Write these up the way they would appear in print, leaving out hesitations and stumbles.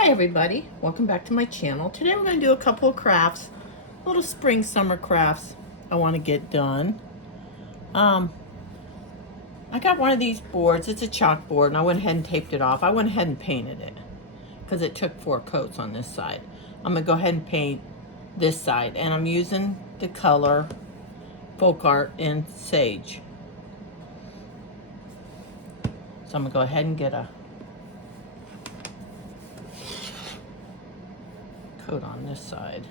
Hi everybody, welcome back to my channel. Today we're going to do a couple of crafts, little spring summer crafts I want to get done. I got one of these boards, it's a chalkboard, and I went ahead and taped it off. I went ahead and painted it because it took 4 coats on this side. I'm going to go ahead and paint this side, and I'm using the color Folk Art in Sage. So I'm going to go ahead and get a coat on this side.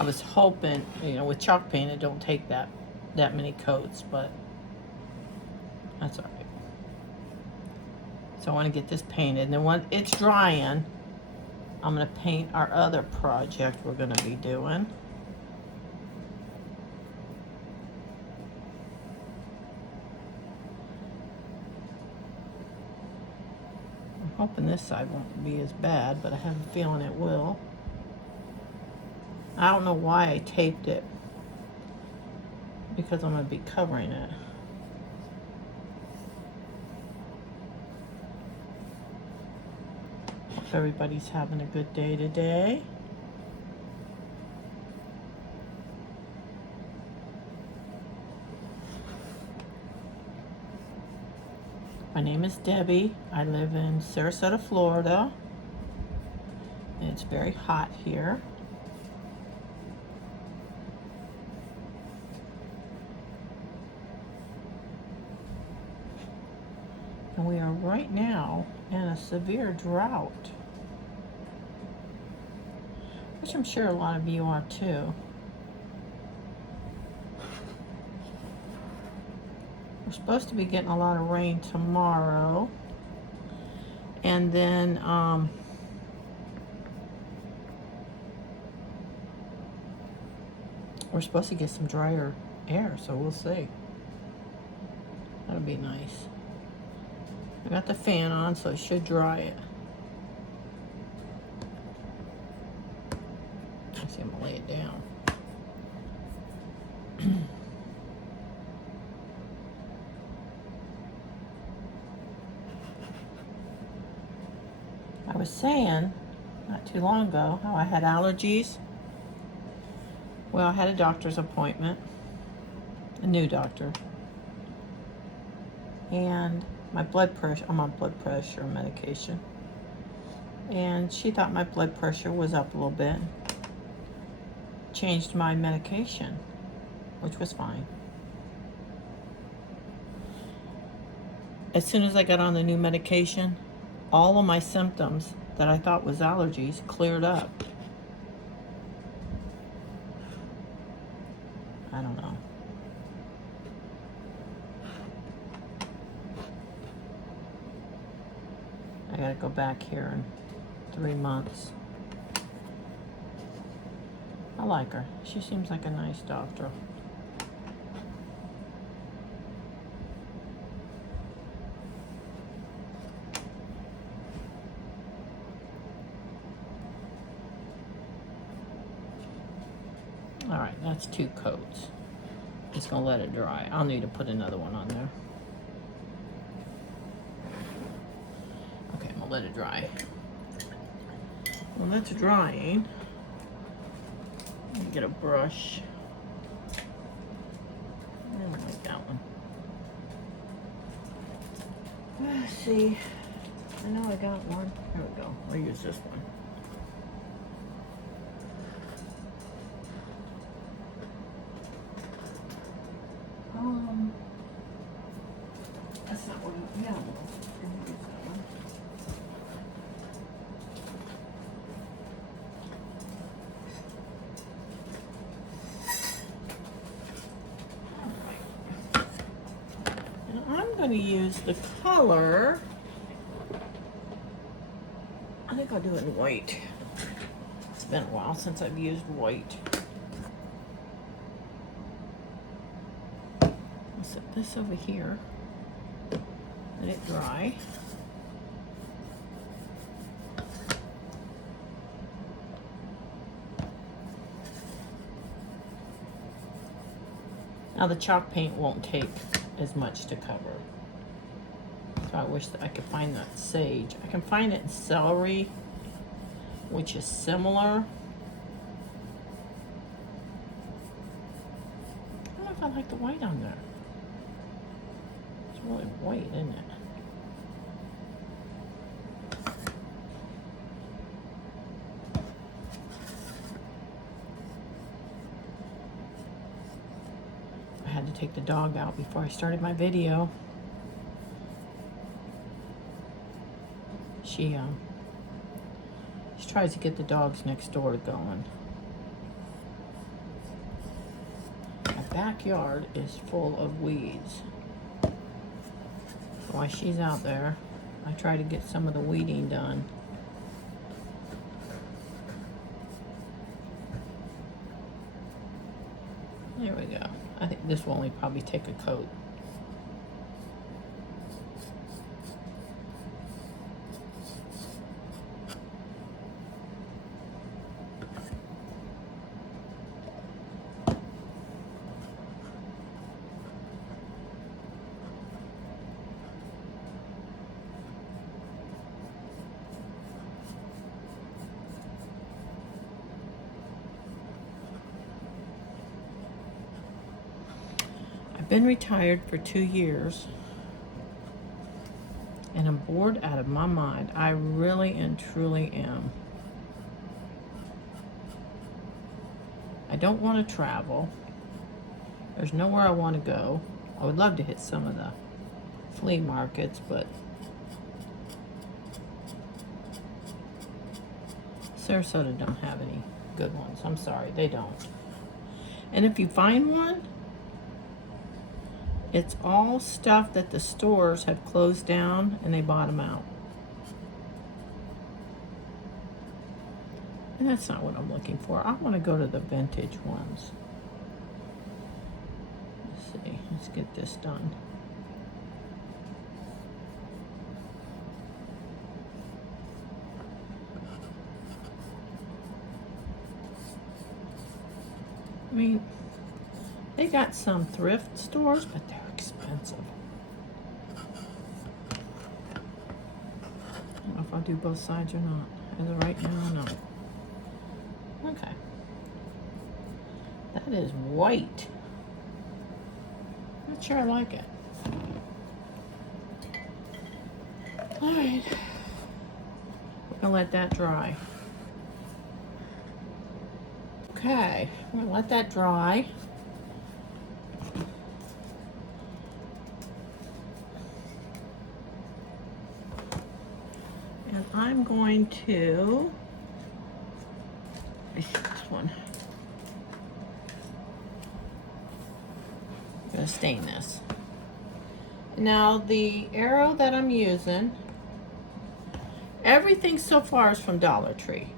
I was hoping, with chalk paint it don't take that many coats, but that's all right. So I want to get this painted, and then when it's drying, I'm going to paint our other project we're going to be doing. I'm hoping this side won't be as bad, but I have a feeling it will. I don't know why I taped it, because I'm going to be covering it. Hope everybody's having a good day today. My name is Debbie. I live in Sarasota, Florida. And it's very hot here. And we are right now in a severe drought, which I'm sure a lot of you are too. We're supposed to be getting a lot of rain tomorrow, and then we're supposed to get some drier air, so we'll see. That'll be nice. I got the fan on, so it should dry it. Actually, I'm gonna lay it down. I was saying not too long ago how I had allergies. Well, I had a doctor's appointment, a new doctor, and my blood pressure, I'm on blood pressure medication, and she thought my blood pressure was up a little bit. Changed my medication, which was fine. As soon as I got on the new medication, all of my symptoms that I thought was allergies cleared up. I don't know. I gotta go back here in 3 months. I like her. She seems like a nice doctor. All right, that's 2 coats. Just gonna let it dry. I'll need to put another one on there. Okay, I'm gonna let it dry. Well, that's drying. Let me get a brush. I don't like that one. Let's see. I know I got one. Here we go. I'll use this one. That's not what yeah, I'm gonna use that one. And I'm going to use the color, I think I'll do it in white. It's been a while since I've used white. I'll set this over here, let it dry. Now the chalk paint won't take as much to cover. So I wish that I could find that sage. I can find it in celery, which is similar. I don't know if I like the white on there. It's really white, isn't it? I had to take the dog out before I started my video. She tries to get the dogs next door going. My backyard is full of weeds. So while she's out there, I try to get some of the weeding done. There we go. I think this will only probably take a coat. Been retired for 2 years and I'm bored out of my mind. I really and truly am. I don't want to travel. There's nowhere I want to go. I would love to hit some of the flea markets, but Sarasota don't have any good ones. I'm sorry, they don't. And if you find one, it's all stuff that the stores have closed down and they bought them out. And that's not what I'm looking for. I want to go to the vintage ones. Let's see. Let's get this done. I mean, they got some thrift stores, but they're expensive. I don't know if I'll do both sides or not. As of right now, no. Okay. That is white. Not sure I like it. All right. We're gonna let that dry. Okay, I'm gonna let that dry. And I'm going to, this one. I'm gonna stain this. Now the arrow that I'm using, everything so far is from Dollar Tree.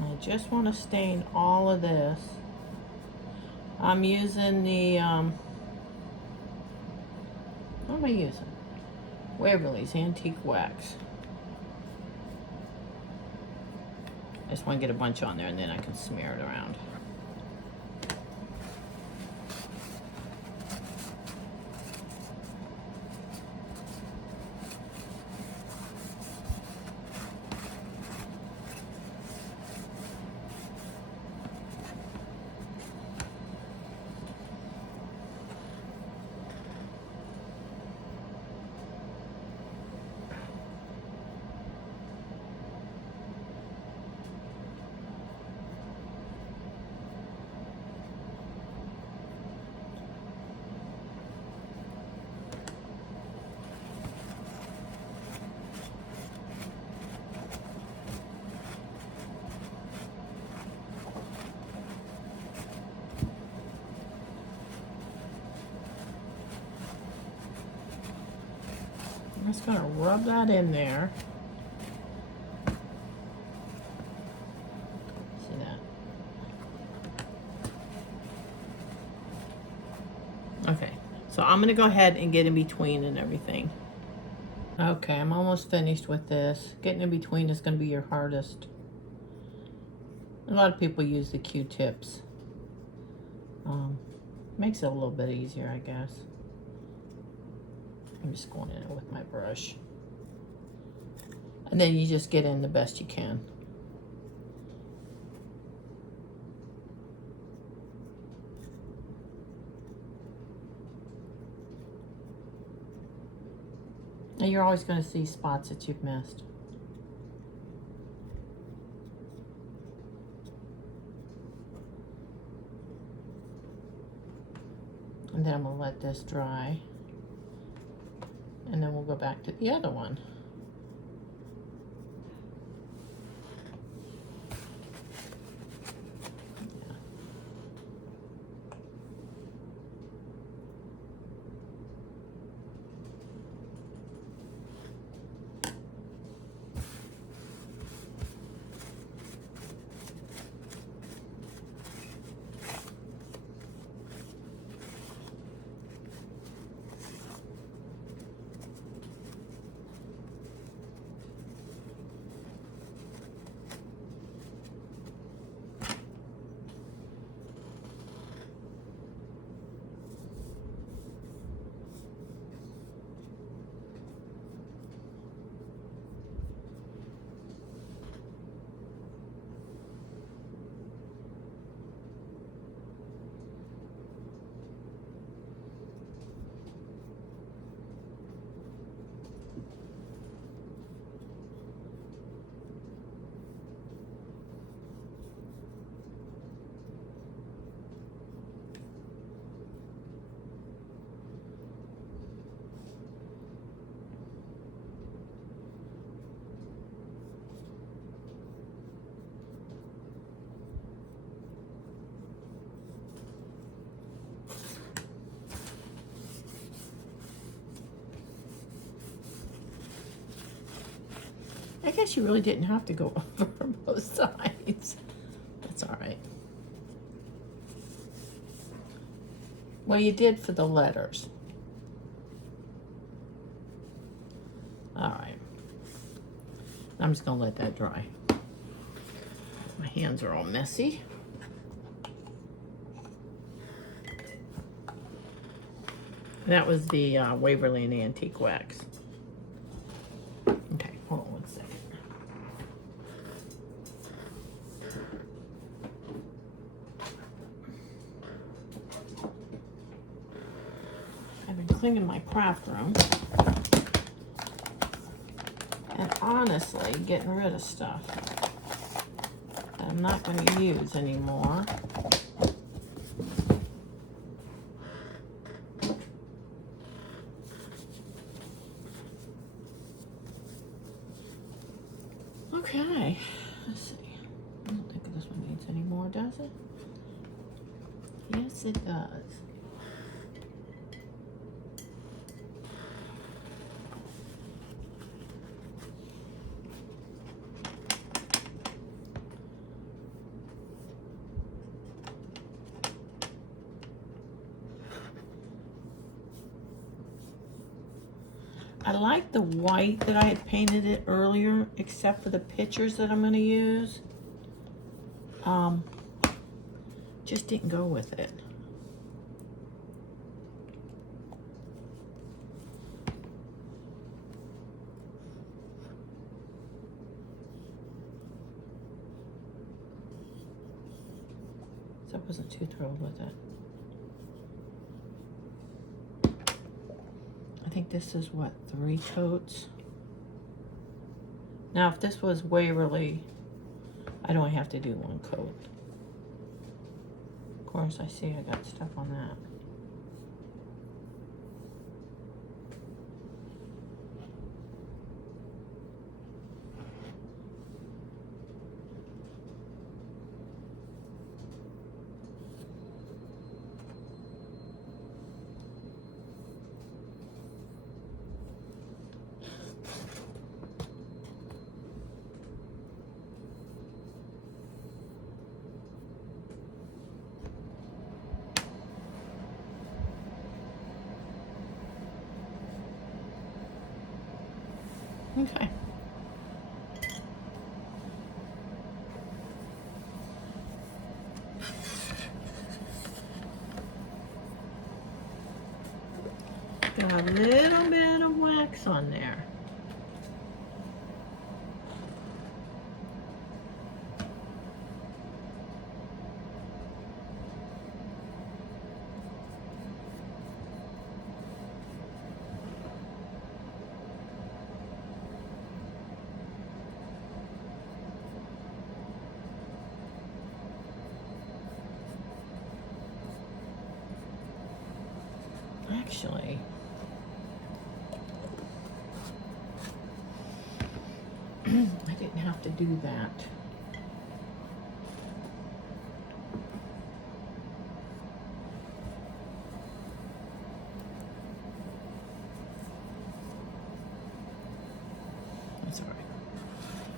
I just want to stain all of this. I'm using the, what am I using? Waverly's Antique Wax. I just want to get a bunch on there and then I can smear it around. I'm just going to rub that in there. See that? Okay. So I'm gonna go ahead and get in between and everything. Okay, I'm almost finished with this. Getting in between is gonna be your hardest. A lot of people use the Q-tips. Makes it a little bit easier, I guess. I'm just going in with my brush. And then you just get in the best you can. And you're always going to see spots that you've missed. And then I'm going to let this dry. And then we'll go back to the other one. I guess you really didn't have to go over both sides. That's all right. Well, you did for the letters. All right. I'm just gonna let that dry. My hands are all messy. That was the Waverly and Antique Wax. Okay, hold on one second. I've been cleaning my craft room and honestly getting rid of stuff that I'm not going to use anymore. Okay, let's see. I don't think this one needs any more, does it? Yes, it does. I like the white that I had painted it earlier, except for the pictures that I'm going to use. Just didn't go with it. So I wasn't too thrilled with it. I think this is what, 3 coats? Now if this was Waverly, I'd only have to do 1 coat. Of course, I see I got stuff on that. Okay. Got a little bit of wax on there. Actually, I didn't have to do that. That's all right,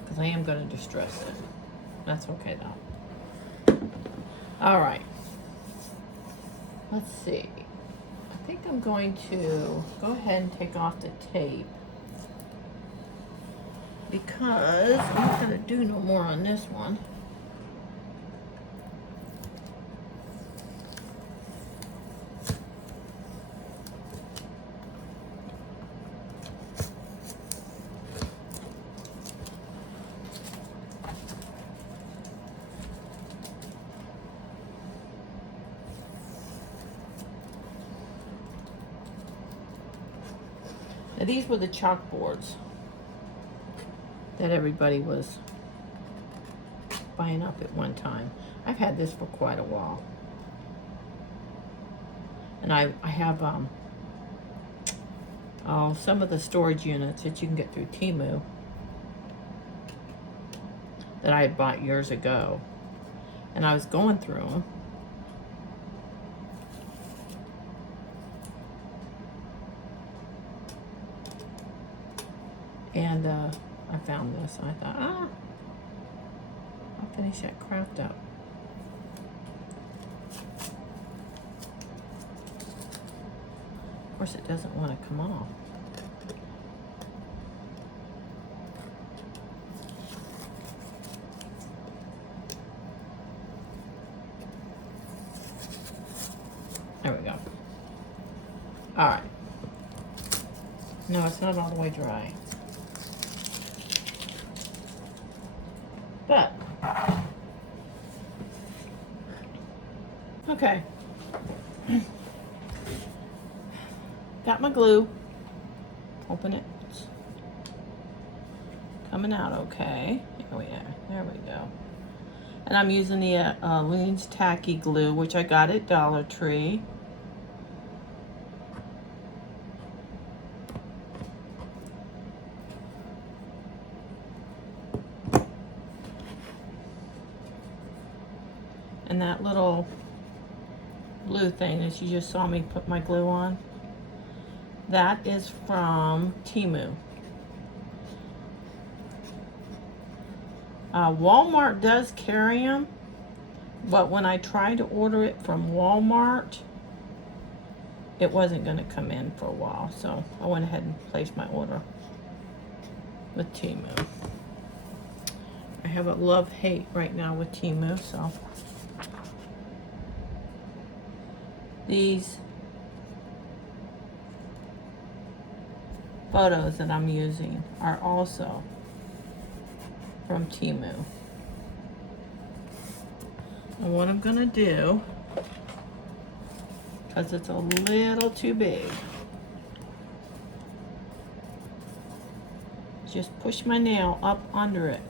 because I am going to distress it. That's okay though. All right. Let's see. I think I'm going to go ahead and take off the tape because I'm not going to do no more on this one. Now these were the chalkboards that everybody was buying up at one time. I've had this for quite a while. And I have some of the storage units that you can get through Temu that I had bought years ago. And I was going through them. And I found this, and I thought, I'll finish that craft up. Of course, it doesn't want to come off. There we go. All right. No, it's not all the way dry. But, okay. Got my glue. Open it. Coming out okay. Here we are. There we go. And I'm using the Loon's Tacky Glue, which I got at Dollar Tree. And that little blue thing that you just saw me put my glue on, that is from Temu. Walmart does carry them, but when I tried to order it from Walmart, it wasn't going to come in for a while, so I went ahead and placed my order with Temu. I have a love-hate right now with Temu, so these photos that I'm using are also from Temu. And what I'm gonna do, because it's a little too big, just push my nail up under it,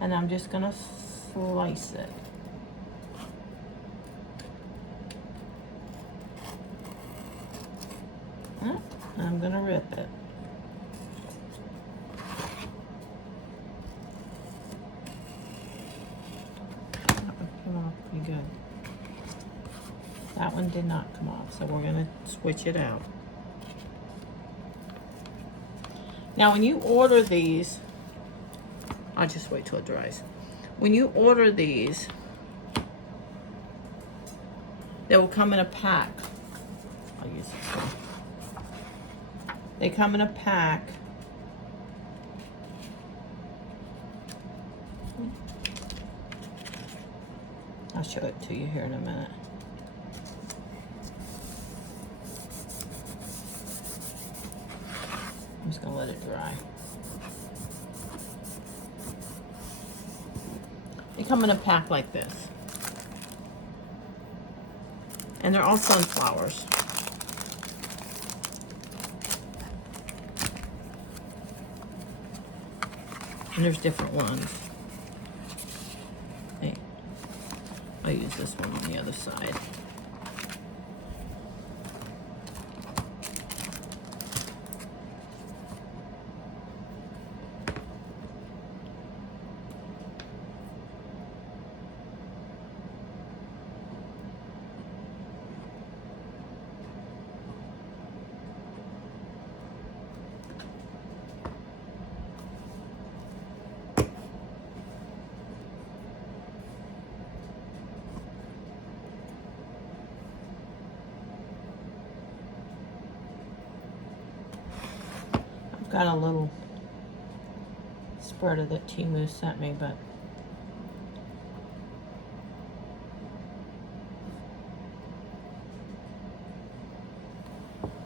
and I'm just gonna slice it. I'm gonna rip it. That one came off pretty good. That one did not come off, so we're gonna switch it out. Now when you order these, I'll just wait till it dries. When you order these, they will come in a pack. I'll use this one. They come in a pack I'll show it to you here in a minute. I'm just gonna let it dry. They come in a pack like this. And they're all sunflowers. And there's different ones. Hey, I'll use this one on the other side. Got a little spreader that Temu sent me, but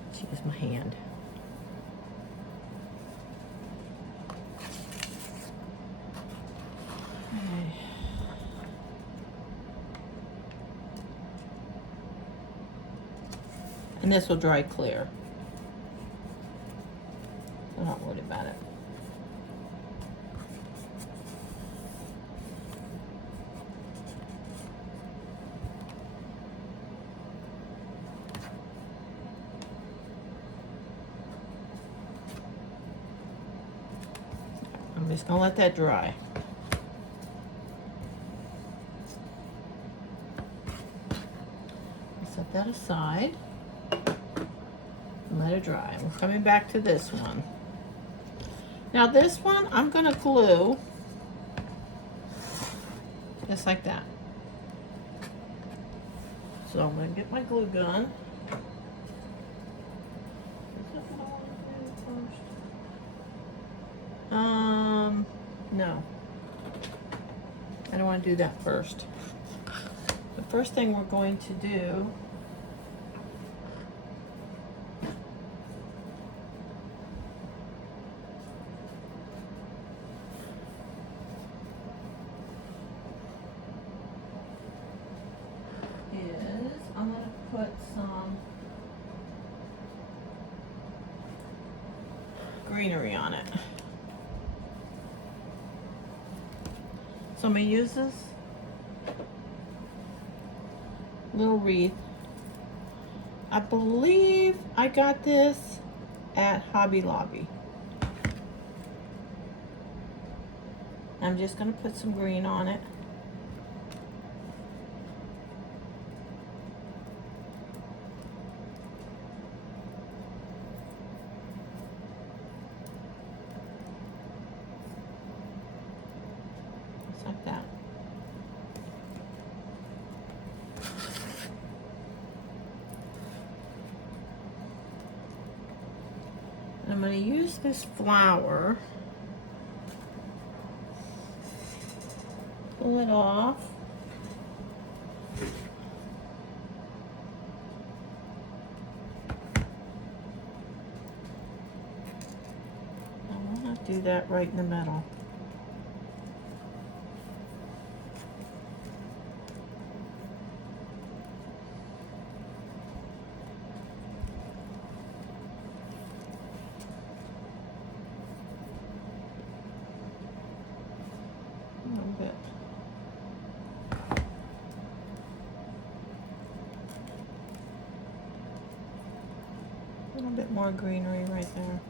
let's use my hand. Okay. And this will dry clear. I'm not worried about it. I'm just gonna let that dry. Set that aside and let it dry. We're coming back to this one. Now this one, I'm gonna glue just like that. So I'm gonna get my glue gun. No. I don't want to do that first. The first thing we're going to do is I'm going to put some greenery on it. So I'm going to use this little wreath. I believe I got this at Hobby Lobby. I'm just going to put some green on it. Just like that. And I'm going to use this flower. Pull it off. I want to do that right in the middle. A little bit. A little bit more greenery right there.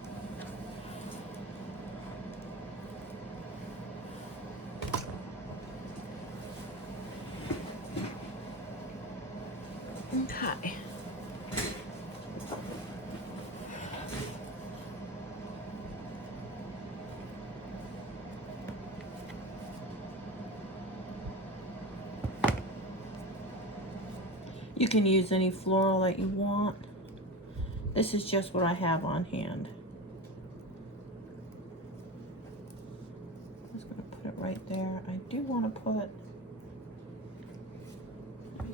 Okay. You can use any floral that you want. This is just what I have on hand. I'm just going to put it right there. I do want to put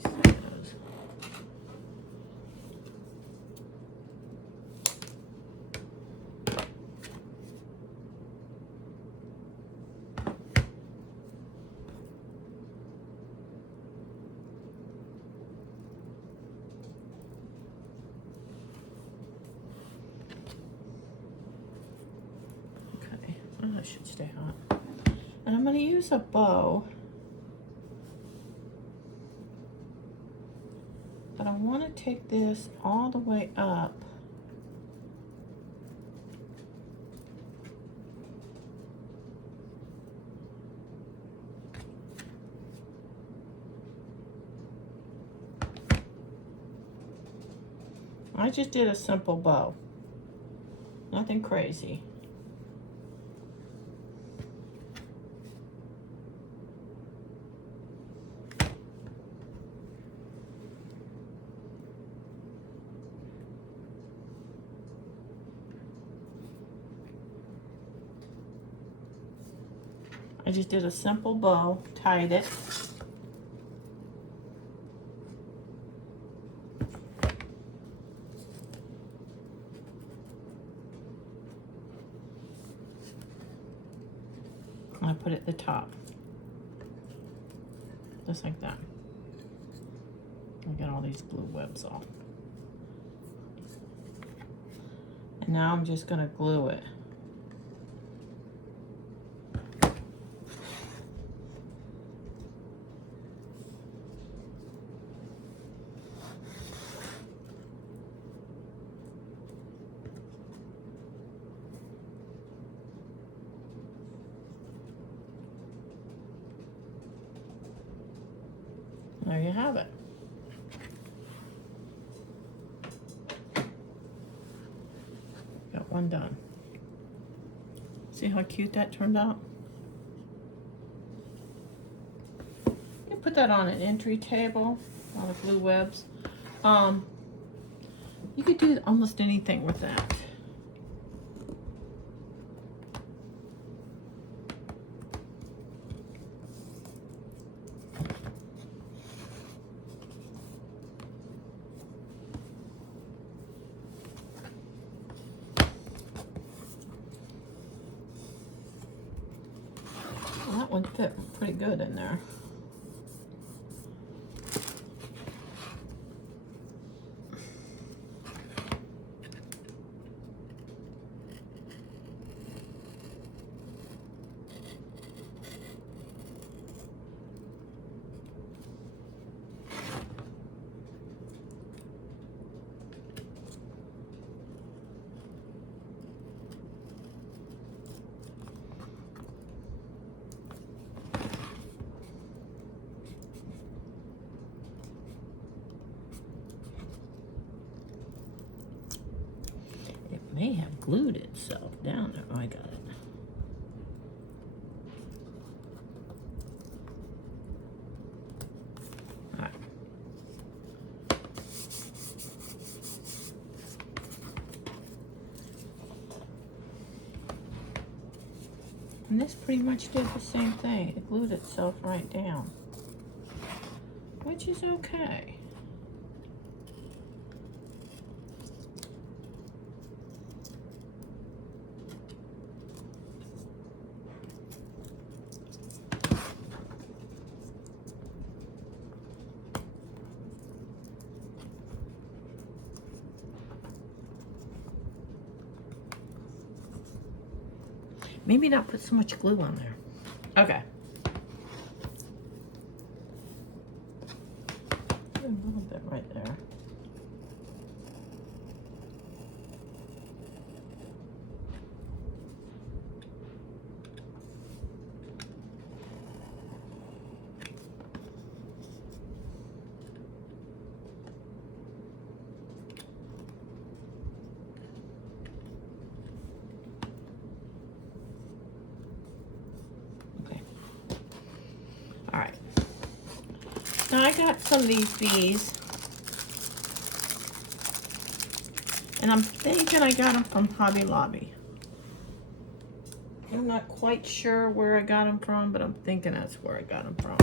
those. Okay, well, that should stay hot. And I'm going to use a bow. But I want to take this all the way up. I just did a simple bow. Nothing crazy. I just did a simple bow, tied it. I put it at the top, just like that. I'll get all these blue webs off. And now I'm just gonna glue it. There you have it. Got one done. See how cute that turned out? You put that on an entry table, on the blue webs. You could do almost anything with that. That one fit pretty good in there. May have glued itself down there. Oh, I got it. All right. And this pretty much did the same thing. It glued itself right down, which is okay. Maybe not put so much glue on there. Okay. A little bit right there. Now I got some of these bees, and I'm thinking I got them from Hobby Lobby. I'm not quite sure where I got them from, but I'm thinking that's where I got them from.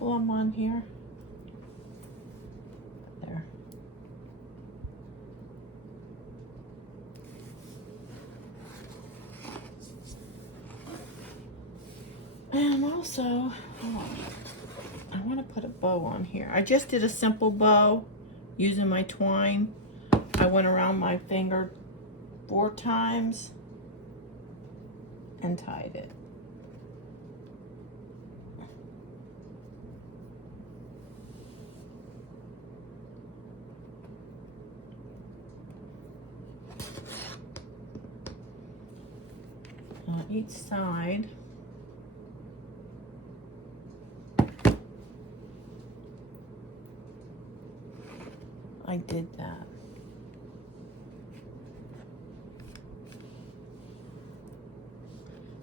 couple of them on here. There. And also, I want to put a bow on here. I just did a simple bow using my twine. I went around my finger 4 times and tied it. On each side. I did that.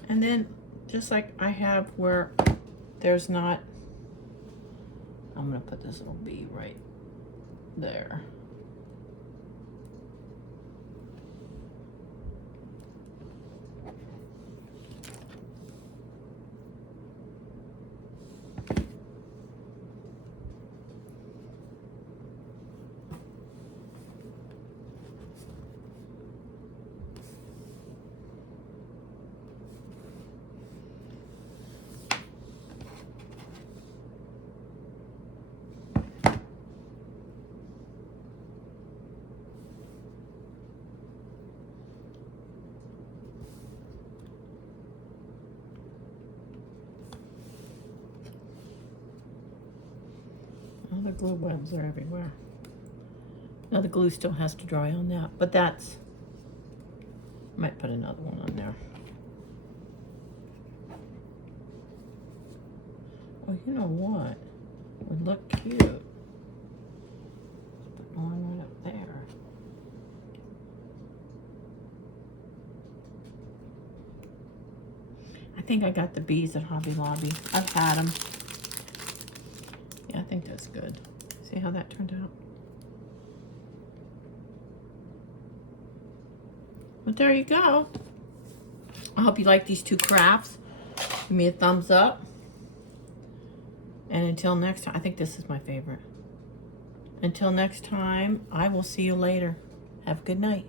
And then just like I have where there's not, I'm gonna put this little bee right there. All the glue webs are everywhere. Now the glue still has to dry on that, but that's, might put another one on there. Oh, you know what? It would look cute. Put one right up there. I think I got the bees at Hobby Lobby. I've had them. Yeah, I think that's good. See how that turned out? But there you go. I hope you like these 2 crafts. Give me a thumbs up. And until next time, I think this is my favorite. Until next time, I will see you later. Have a good night.